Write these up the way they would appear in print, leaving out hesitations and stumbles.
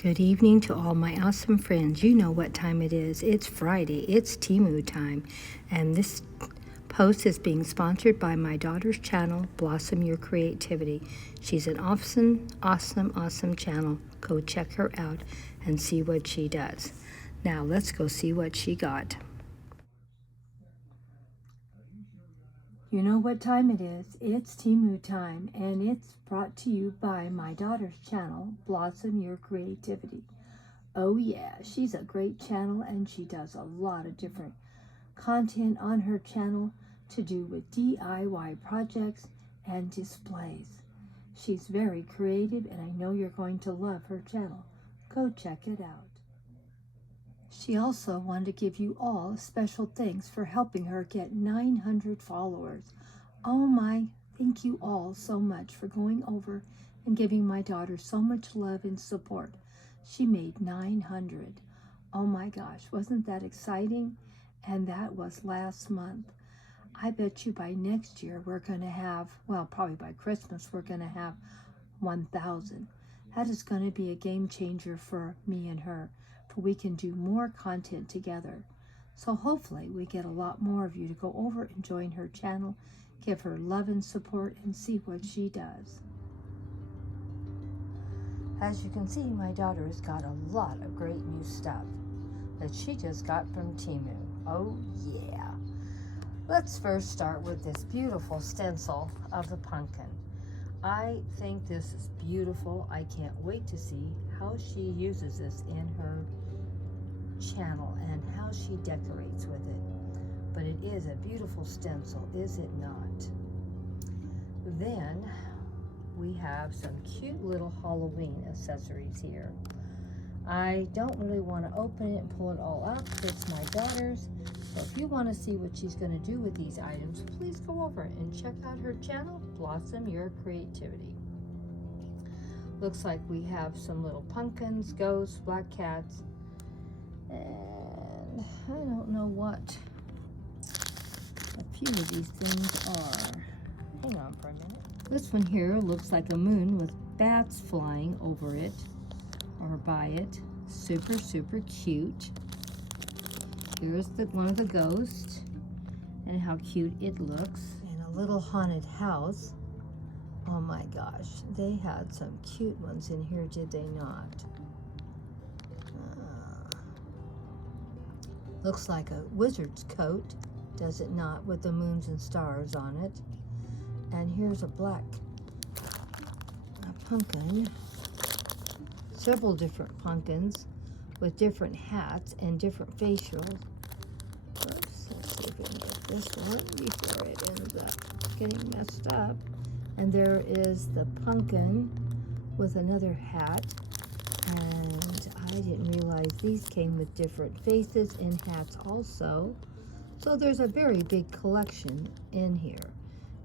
Good evening to all my awesome friends. You know what time it is. It's Friday. It's Temu time. And this post is being sponsored by my daughter's channel, Blossom Your Creativity. She's an awesome channel. Go check her out and see what she does. Now let's go see what she got. You know what time it is. It's Temu time, and it's brought to you by my daughter's channel, Blossom Your Creativity. Oh yeah, she's a great channel, and she does a lot of different content on her channel to do with DIY projects and displays. She's very creative, and I know you're going to love her channel. Go check it out. She also wanted to give you all special thanks for helping her get 900 followers. Oh my, thank you all so much for going over and giving my daughter so much love and support. She made 900. Oh my gosh, wasn't that exciting? And that was last month. I bet you by next year we're going to have, well, probably by Christmas, we're going to have 1,000. That is going to be a game changer for me and her. For we can do more content together. So hopefully we get a lot more of you to go over and join her channel, give her love and support, and see what she does. As you can see, my daughter's got a lot of great new stuff that she just got from Temu. Oh yeah. Let's first start with this beautiful stencil of the pumpkin. I think this is beautiful. I can't wait to see how she uses this in her channel and how she decorates with it. But it is a beautiful stencil, is it not? Then we have some cute little Halloween accessories here. I don't really want to open it and pull it all up. It's my daughter's. So if you want to see what she's going to do with these items, please go over and check out her channel, Blossom Your Creativity. Looks like we have some little pumpkins, ghosts, black cats, and I don't know what a few of these things are. Hang on for a minute. This one here looks like a moon with bats flying over it or by it. Super cute. Here's one of the ghosts and how cute it looks. And a little haunted house. Oh my gosh, they had some cute ones in here, did they not? Looks like a wizard's coat, does it not, with the moons and stars on it. And here's a black pumpkin. Several different pumpkins with different hats and different facials. Oops, let's see if we can get this one before it ends up getting messed up. And there is the pumpkin with another hat. And I didn't realize these came with different faces and hats also. So there's a very big collection in here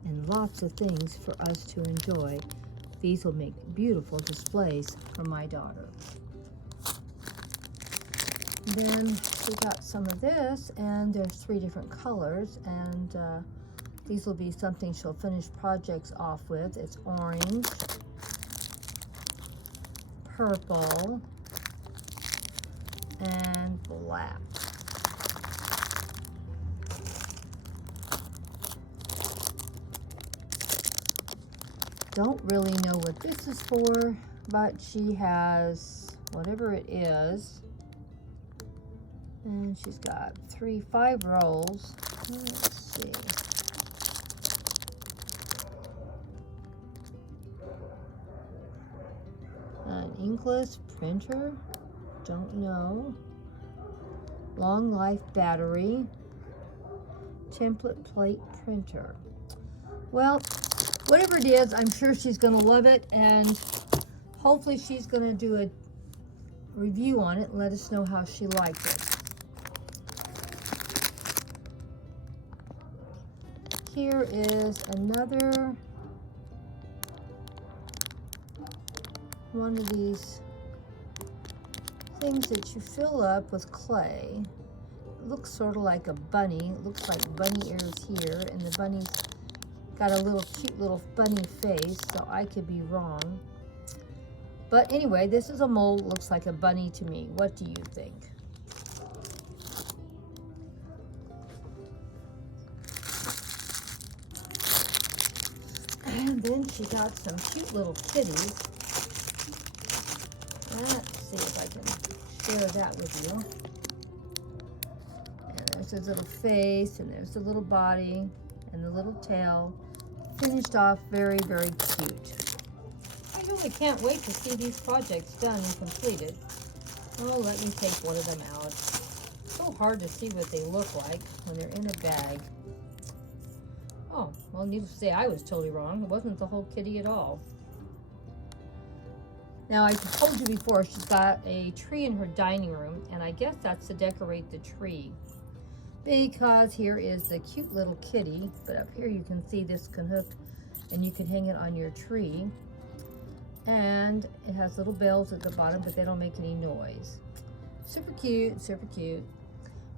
and lots of things for us to enjoy. These will make beautiful displays for my daughter. Then we got some of this, and there's 3 different colors, and these will be something she'll finish projects off with. It's orange, purple, and black. Don't really know what this is for, but she has whatever it is. And she's got 5 rolls. Let's see. An inkless printer. Don't know. Long life battery. Template plate printer. Well, whatever it is, I'm sure she's going to love it, and hopefully she's going to do a review on it and let us know how she liked it. Here is another one of these things that you fill up with clay. It looks sort of like a bunny. It looks like bunny ears here, and the bunny's got a cute little bunny face, so I could be wrong. But anyway, this is a mold. Looks like a bunny to me. What do you think? And then she got some cute little kitties. Let's see if I can share that with you. And there's his little face, and there's the little body, and the little tail. Finished off very, very cute. I really can't wait to see these projects done and completed. Oh, let me take one of them out. It's so hard to see what they look like when they're in a bag. Oh, well, needless to say, I was totally wrong. It wasn't the whole kitty at all. Now, I told you before, she's got a tree in her dining room, and I guess that's to decorate the tree. Because here is the cute little kitty, but up here you can see this can hook, and you can hang it on your tree. And it has little bells at the bottom, but they don't make any noise. Super cute, super cute.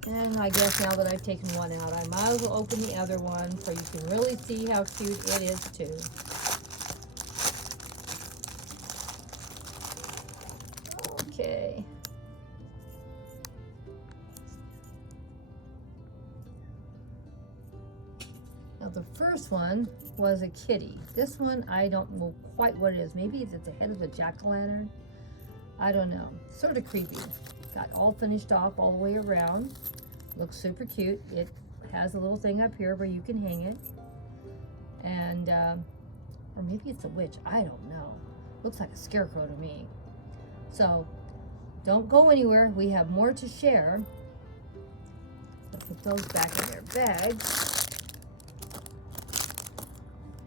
And I guess now that I've taken one out, I might as well open the other one so you can really see how cute it is too. Okay. Now the first one was a kitty. This one, I don't know quite what it is. Maybe it's the head of a jack-o'-lantern. I don't know. Sort of creepy. Got all finished off all the way around. Looks super cute. It has a little thing up here where you can hang it. And, or maybe it's a witch. I don't know. Looks like a scarecrow to me. So, don't go anywhere. We have more to share. I'll put those back in their bags.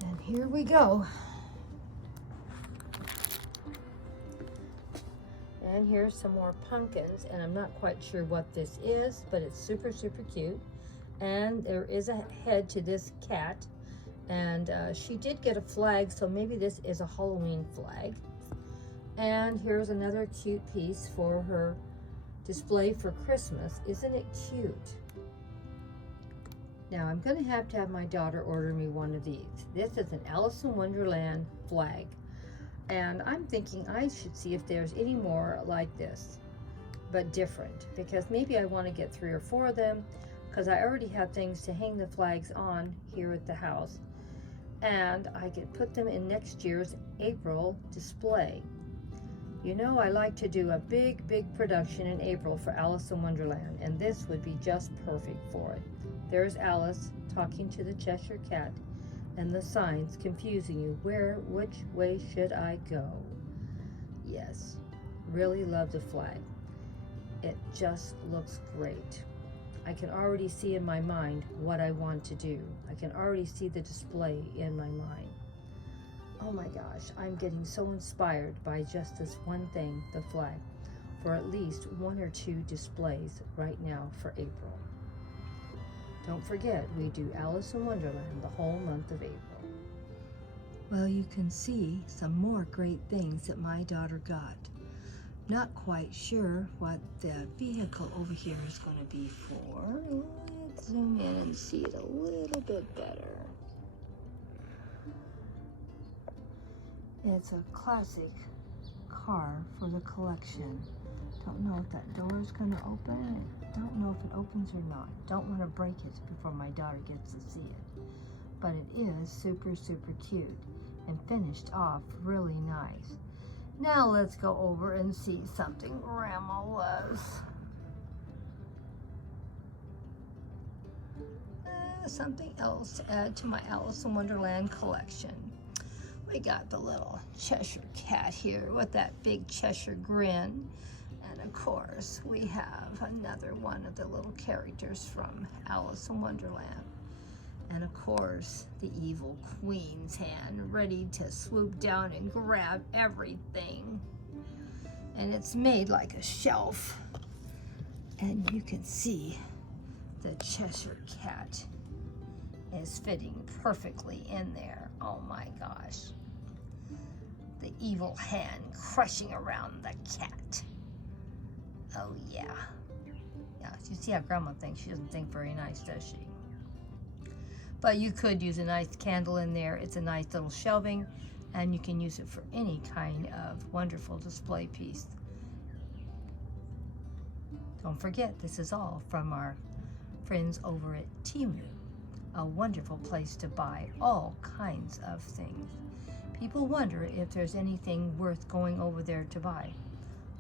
And here we go. And here's some more pumpkins, and I'm not quite sure what this is, but it's super, super cute. And there is a head to this cat, and she did get a flag, so maybe this is a Halloween flag. And here's another cute piece for her display for Christmas. Isn't it cute? Now, I'm going to have my daughter order me one of these. This is an Alice in Wonderland flag. And I'm thinking I should see if there's any more like this, but different, because maybe I want to get 3 or 4 of them, because I already have things to hang the flags on here at the house, and I could put them in next year's April display. You know, I like to do a big production in April for Alice in Wonderland, and this would be just perfect for it. There's Alice talking to the Cheshire Cat, and the signs confusing you. Which way should I go? Yes, really love the flag. It just looks great. I can already see in my mind what I want to do. I can already see the display in my mind. Oh my gosh, I'm getting so inspired by just this one thing, the flag, for at least 1 or 2 displays right now for April. Don't forget, we do Alice in Wonderland the whole month of April. Well, you can see some more great things that my daughter got. Not quite sure what the vehicle over here is going to be for. Let's zoom in and see it a little bit better. It's a classic car for the collection. Don't know if that door is going to open. Don't know if it opens or not. Don't want to break it before my daughter gets to see it. But it is super, super cute and finished off really nice. Now let's go over and see something Grandma loves. Something else to add to my Alice in Wonderland collection. We got the little Cheshire Cat here with that big Cheshire grin. And of course, we have another one of the little characters from Alice in Wonderland. And of course, the evil queen's hand, ready to swoop down and grab everything. And it's made like a shelf. And you can see the Cheshire Cat is fitting perfectly in there. Oh my gosh. The evil hand crushing around the cat. Oh yeah. Yeah, you see how Grandma thinks. She doesn't think very nice, does she? But you could use a nice candle in there. It's a nice little shelving and you can use it for any kind of wonderful display piece. Don't forget, this is all from our friends over at Temu, a wonderful place to buy all kinds of things. People wonder if there's anything worth going over there to buy.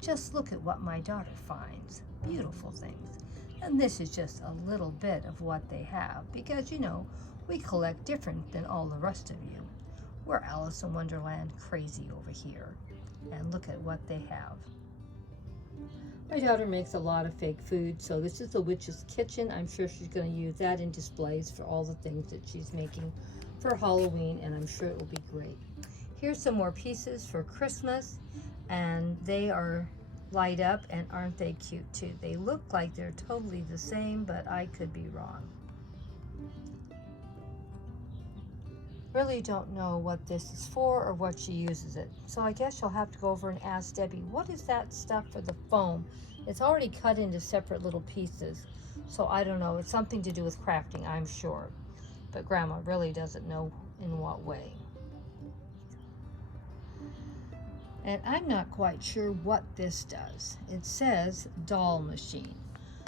Just look at what my daughter finds. Beautiful things. And this is just a little bit of what they have, because you know, we collect different than all the rest of you. We're Alice in Wonderland crazy over here. And look at what they have. My daughter makes a lot of fake food, so this is the witch's kitchen. I'm sure she's going to use that in displays for all the things that she's making for Halloween, and I'm sure it will be great. Here's some more pieces for Christmas, and they are light up, and aren't they cute too? They look like they're totally the same, but I could be wrong. Really don't know what this is for or what she uses it. So I guess you'll have to go over and ask Debbie, what is that stuff for the foam? It's already cut into separate little pieces. So I don't know, it's something to do with crafting, I'm sure. But Grandma really doesn't know in what way. And I'm not quite sure what this does. It says doll machine.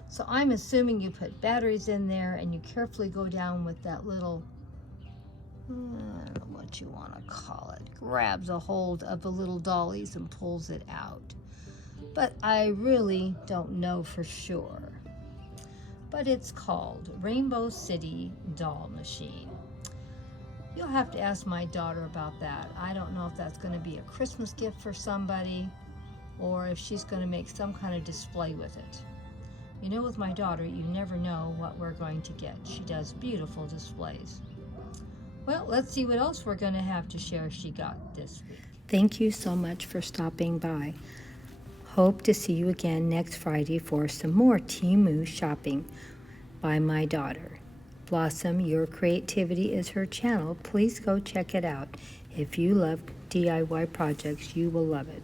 So I'm assuming you put batteries in there and you carefully go down with that little, I don't know what you want to call it, grabs a hold of the little dollies and pulls it out. But I really don't know for sure. But it's called Rainbow City Doll Machine. You'll have to ask my daughter about that. I don't know if that's going to be a Christmas gift for somebody or if she's going to make some kind of display with it. You know, with my daughter, you never know what we're going to get. She does beautiful displays. Well, let's see what else we're going to have to share she got this week. Thank you so much for stopping by. Hope to see you again next Friday for some more Temu shopping by my daughter. Blossom Your Creativity is her channel. Please go check it out. If you love DIY projects, you will love it.